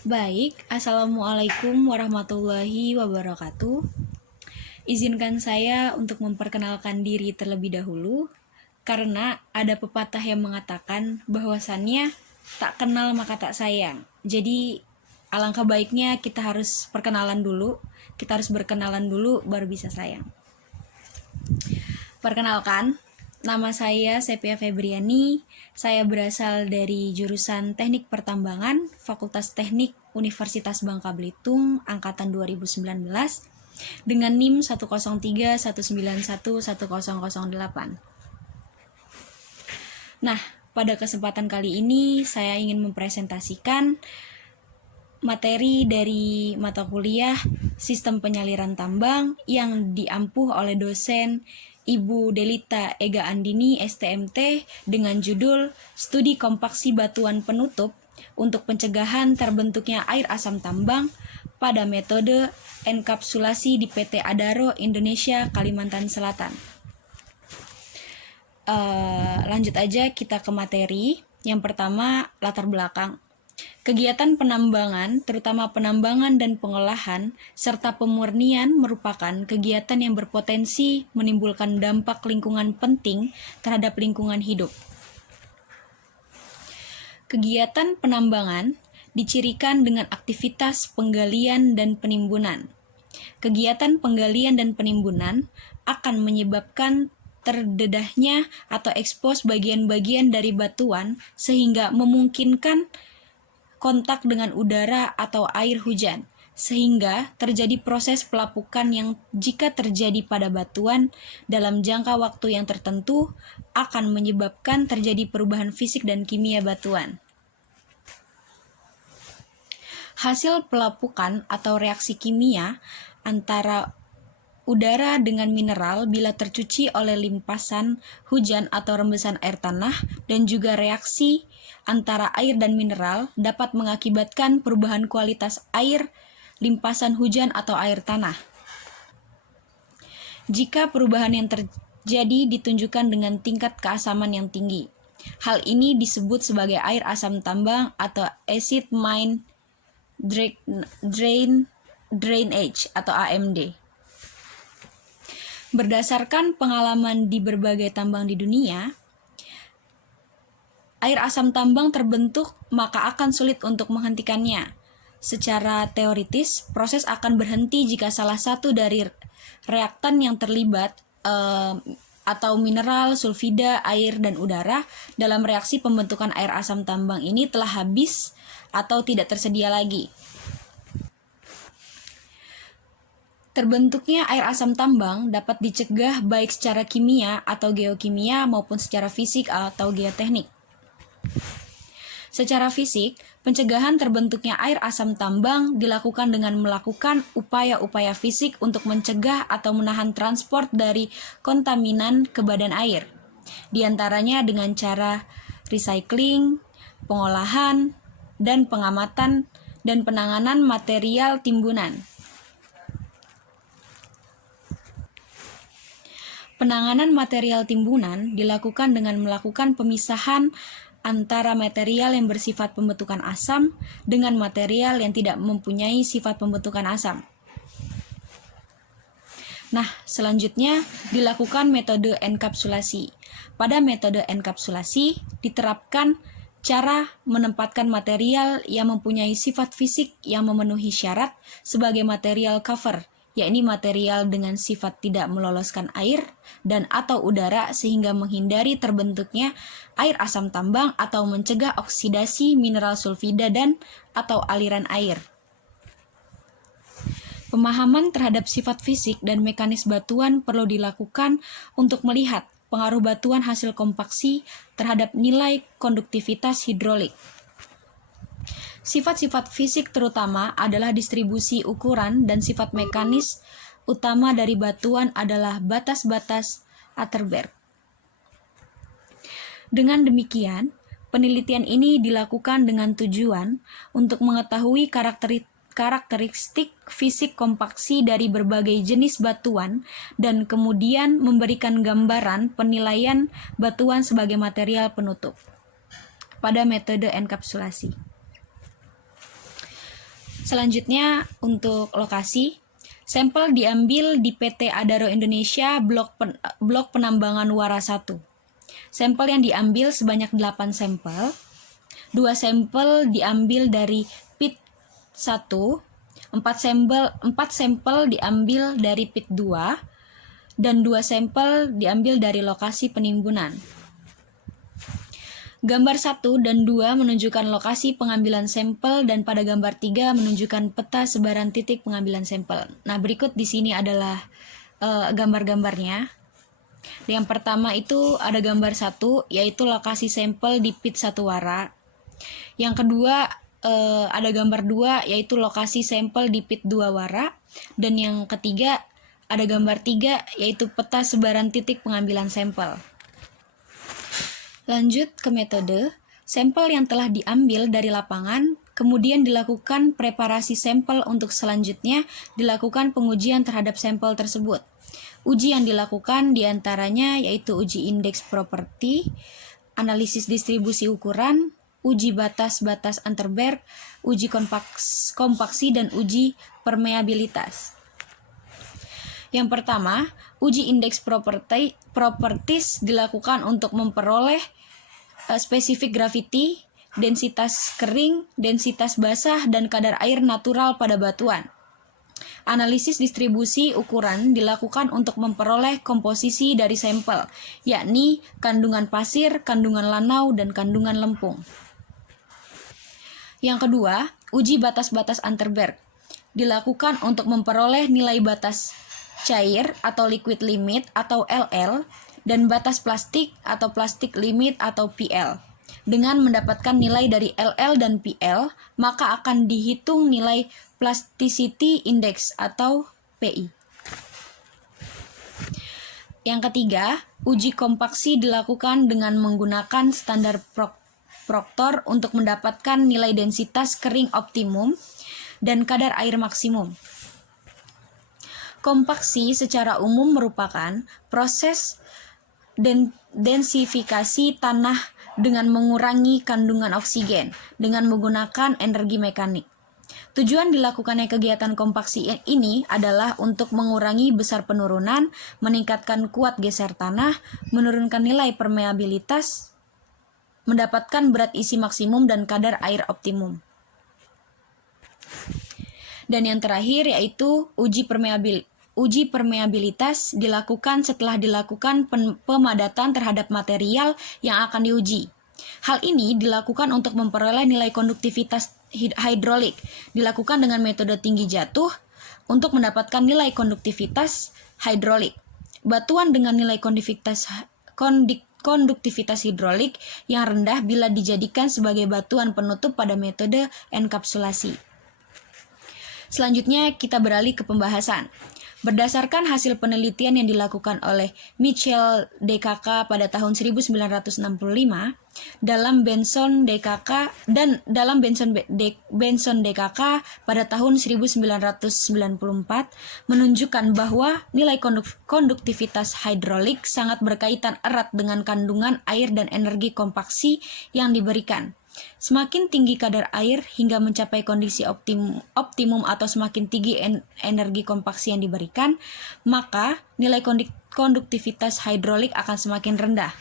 Baik, Assalamualaikum warahmatullahi wabarakatuh. Izinkan saya untuk memperkenalkan diri terlebih dahulu, karena ada pepatah yang mengatakan bahwasannya tak kenal maka tak sayang. Jadi alangkah baiknya kita harus perkenalan dulu, kita harus berkenalan dulu baru bisa sayang. Perkenalkan, nama saya Sepia Febriani. Saya berasal dari jurusan Teknik Pertambangan, Fakultas Teknik Universitas Bangka Belitung, angkatan 2019, dengan NIM 10319110008. Nah, pada kesempatan kali ini saya ingin mempresentasikan materi dari mata kuliah Sistem Penyaliran Tambang yang diampuh oleh dosen Ibu Delita Ega Andini STMT dengan judul Studi Kompaksi Batuan Penutup untuk Pencegahan Terbentuknya Air Asam Tambang pada Metode Enkapsulasi di PT Adaro Indonesia Kalimantan Selatan. Lanjut aja kita ke materi. Yang pertama, latar belakang. Kegiatan penambangan, terutama penambangan dan pengolahan, serta pemurnian merupakan kegiatan yang berpotensi menimbulkan dampak lingkungan penting terhadap lingkungan hidup. Kegiatan penambangan dicirikan dengan aktivitas penggalian dan penimbunan. Kegiatan penggalian dan penimbunan akan menyebabkan terdedahnya atau ekspos bagian-bagian dari batuan sehingga memungkinkan kontak dengan udara atau air hujan, sehingga terjadi proses pelapukan yang jika terjadi pada batuan dalam jangka waktu yang tertentu akan menyebabkan terjadi perubahan fisik dan kimia batuan. Hasil pelapukan atau reaksi kimia antara udara dengan mineral bila tercuci oleh limpasan hujan atau rembesan air tanah, dan juga reaksi antara air dan mineral dapat mengakibatkan perubahan kualitas air limpasan hujan atau air tanah. Jika perubahan yang terjadi ditunjukkan dengan tingkat keasaman yang tinggi, hal ini disebut sebagai air asam tambang atau acid mine drainage atau AMD. Berdasarkan pengalaman di berbagai tambang di dunia, air asam tambang terbentuk maka akan sulit untuk menghentikannya. Secara teoritis, proses akan berhenti jika salah satu dari reaktan yang terlibat atau mineral, sulfida, air, dan udara dalam reaksi pembentukan air asam tambang ini telah habis atau tidak tersedia lagi. Terbentuknya air asam tambang dapat dicegah baik secara kimia atau geokimia maupun secara fisik atau geoteknik. Secara fisik, pencegahan terbentuknya air asam tambang dilakukan dengan melakukan upaya-upaya fisik untuk mencegah atau menahan transport dari kontaminan ke badan air. Di antaranya dengan cara recycling, pengolahan, dan pengamatan dan penanganan material timbunan. Penanganan material timbunan dilakukan dengan melakukan pemisahan antara material yang bersifat pembentukan asam dengan material yang tidak mempunyai sifat pembentukan asam. Nah, selanjutnya dilakukan metode enkapsulasi. Pada metode enkapsulasi diterapkan cara menempatkan material yang mempunyai sifat fisik yang memenuhi syarat sebagai material cover, yakni material dengan sifat tidak meloloskan air dan atau udara sehingga menghindari terbentuknya air asam tambang atau mencegah oksidasi mineral sulfida dan atau aliran air. Pemahaman terhadap sifat fisik dan mekanis batuan perlu dilakukan untuk melihat pengaruh batuan hasil kompaksi terhadap nilai konduktivitas hidrolik. Sifat-sifat fisik terutama adalah distribusi ukuran dan sifat mekanis utama dari batuan adalah batas-batas Atterberg. Dengan demikian, penelitian ini dilakukan dengan tujuan untuk mengetahui karakteristik fisik kompaksi dari berbagai jenis batuan dan kemudian memberikan gambaran penilaian batuan sebagai material penutup pada metode enkapsulasi. Selanjutnya untuk lokasi, sampel diambil di PT Adaro Indonesia Blok Penambangan Wara 1. Sampel yang diambil sebanyak 8 sampel. 2 sampel diambil dari pit 1, 4 sampel diambil dari pit 2, dan 2 sampel diambil dari lokasi penimbunan. Gambar 1 dan 2 menunjukkan lokasi pengambilan sampel dan pada gambar 3 menunjukkan peta sebaran titik pengambilan sampel. Nah, berikut di sini adalah gambar-gambarnya. Yang pertama itu ada gambar 1, yaitu lokasi sampel di pit 1 Wara. Yang kedua ada gambar 2, yaitu lokasi sampel di pit 2 Wara. Dan yang ketiga ada gambar 3, yaitu peta sebaran titik pengambilan sampel. Lanjut ke metode, sampel yang telah diambil dari lapangan, kemudian dilakukan preparasi sampel untuk selanjutnya dilakukan pengujian terhadap sampel tersebut. Uji yang dilakukan diantaranya yaitu uji indeks properti, analisis distribusi ukuran, uji batas-batas Anterberg, uji kompaksi, dan uji permeabilitas. Yang pertama, uji indeks properties dilakukan untuk memperoleh spesifik gravity, densitas kering, densitas basah, dan kadar air natural pada batuan. Analisis distribusi ukuran dilakukan untuk memperoleh komposisi dari sampel, yakni kandungan pasir, kandungan lanau, dan kandungan lempung. Yang kedua, uji batas-batas Anterberg dilakukan untuk memperoleh nilai batas cair atau liquid limit atau LL dan batas plastik atau plastic limit atau PL. Dengan mendapatkan nilai dari LL dan PL, maka akan dihitung nilai Plasticity Index atau PI. Yang ketiga, uji kompaksi dilakukan dengan menggunakan standar Proctor untuk mendapatkan nilai densitas kering optimum dan kadar air maksimum. Kompaksi secara umum merupakan proses densifikasi tanah dengan mengurangi kandungan oksigen dengan menggunakan energi mekanik. Tujuan dilakukannya kegiatan kompaksi ini adalah untuk mengurangi besar penurunan, meningkatkan kuat geser tanah, menurunkan nilai permeabilitas, mendapatkan berat isi maksimum dan kadar air optimum. Dan yang terakhir yaitu uji permeabilitas dilakukan setelah dilakukan pemadatan terhadap material yang akan diuji. Hal ini dilakukan untuk memperoleh nilai konduktivitas hidrolik, dilakukan dengan metode tinggi jatuh untuk mendapatkan nilai konduktivitas hidrolik. Batuan dengan nilai konduktivitas hidrolik yang rendah bila dijadikan sebagai batuan penutup pada metode enkapsulasi. Selanjutnya kita beralih ke pembahasan. Berdasarkan hasil penelitian yang dilakukan oleh Michel DKK pada tahun 1965 dalam Benson DKK pada tahun 1994 menunjukkan bahwa nilai konduktivitas hidrolik sangat berkaitan erat dengan kandungan air dan energi kompaksi yang diberikan. Semakin tinggi kadar air hingga mencapai kondisi optimum atau semakin tinggi energi kompaksi yang diberikan, maka nilai konduktivitas hidrolik akan semakin rendah.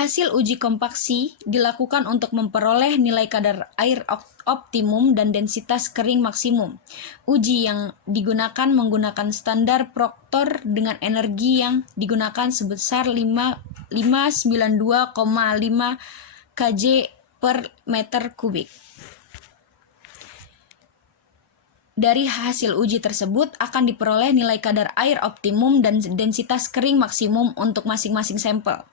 Hasil uji kompaksi dilakukan untuk memperoleh nilai kadar air optimum dan densitas kering maksimum. Uji yang digunakan menggunakan standar Proctor dengan energi yang digunakan sebesar 592,5 kJ per meter kubik. Dari hasil uji tersebut akan diperoleh nilai kadar air optimum dan densitas kering maksimum untuk masing-masing sampel.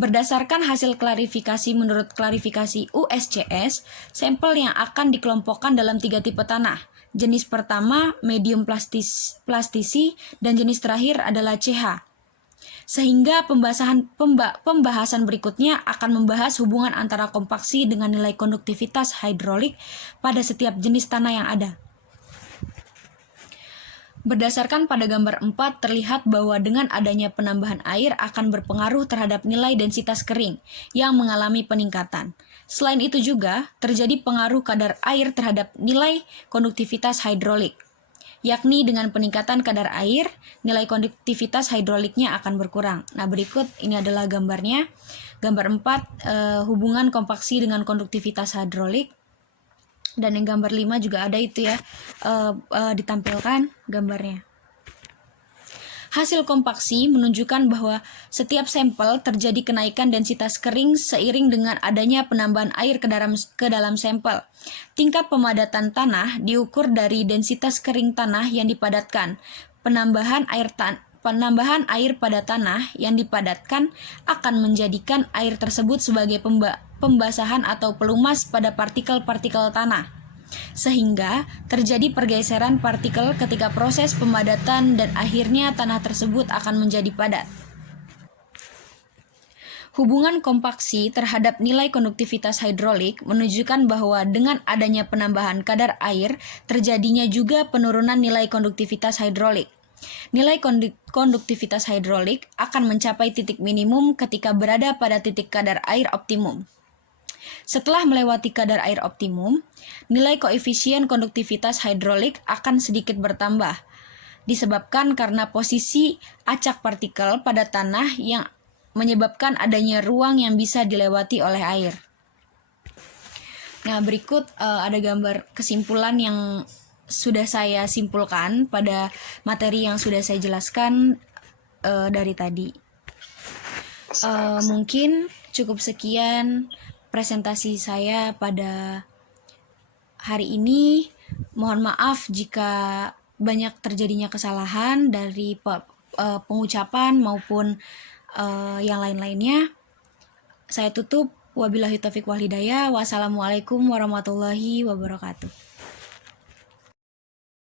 Berdasarkan hasil klarifikasi menurut klarifikasi USCS, sampel yang akan dikelompokkan dalam 3 tipe tanah. Jenis pertama medium plastisi dan jenis terakhir adalah CH. Sehingga pembahasan berikutnya akan membahas hubungan antara kompaksi dengan nilai konduktivitas hidrolik pada setiap jenis tanah yang ada. Berdasarkan pada gambar 4, terlihat bahwa dengan adanya penambahan air akan berpengaruh terhadap nilai densitas kering yang mengalami peningkatan. Selain itu juga, terjadi pengaruh kadar air terhadap nilai konduktivitas hidrolik, yakni dengan peningkatan kadar air, nilai konduktivitas hidroliknya akan berkurang. Nah, berikut ini adalah gambarnya. Gambar 4, hubungan kompaksi dengan konduktivitas hidrolik. Dan yang gambar 5 juga ada itu ya, ditampilkan gambarnya. Hasil kompaksi menunjukkan bahwa setiap sampel terjadi kenaikan densitas kering seiring dengan adanya penambahan air ke dalam sampel. Tingkat pemadatan tanah diukur dari densitas kering tanah yang dipadatkan. Penambahan air pada tanah yang dipadatkan akan menjadikan air tersebut sebagai pembasahan atau pelumas pada partikel-partikel tanah, sehingga terjadi pergeseran partikel ketika proses pemadatan dan akhirnya tanah tersebut akan menjadi padat. Hubungan kompaksi terhadap nilai konduktivitas hidrolik menunjukkan bahwa dengan adanya penambahan kadar air, terjadinya juga penurunan nilai konduktivitas hidrolik. Nilai konduktivitas hidrolik akan mencapai titik minimum ketika berada pada titik kadar air optimum. Setelah melewati kadar air optimum, nilai koefisien konduktivitas hidrolik akan sedikit bertambah, disebabkan karena posisi acak partikel pada tanah yang menyebabkan adanya ruang yang bisa dilewati oleh air. Nah, berikut ada gambar kesimpulan yang sudah saya simpulkan pada materi yang sudah saya jelaskan dari tadi. Mungkin cukup sekian presentasi saya pada hari ini. Mohon maaf jika banyak terjadinya kesalahan dari pengucapan maupun yang lain-lainnya. Saya tutup. Wabillahi taufiq wal hidayah. Wassalamualaikum warahmatullahi wabarakatuh.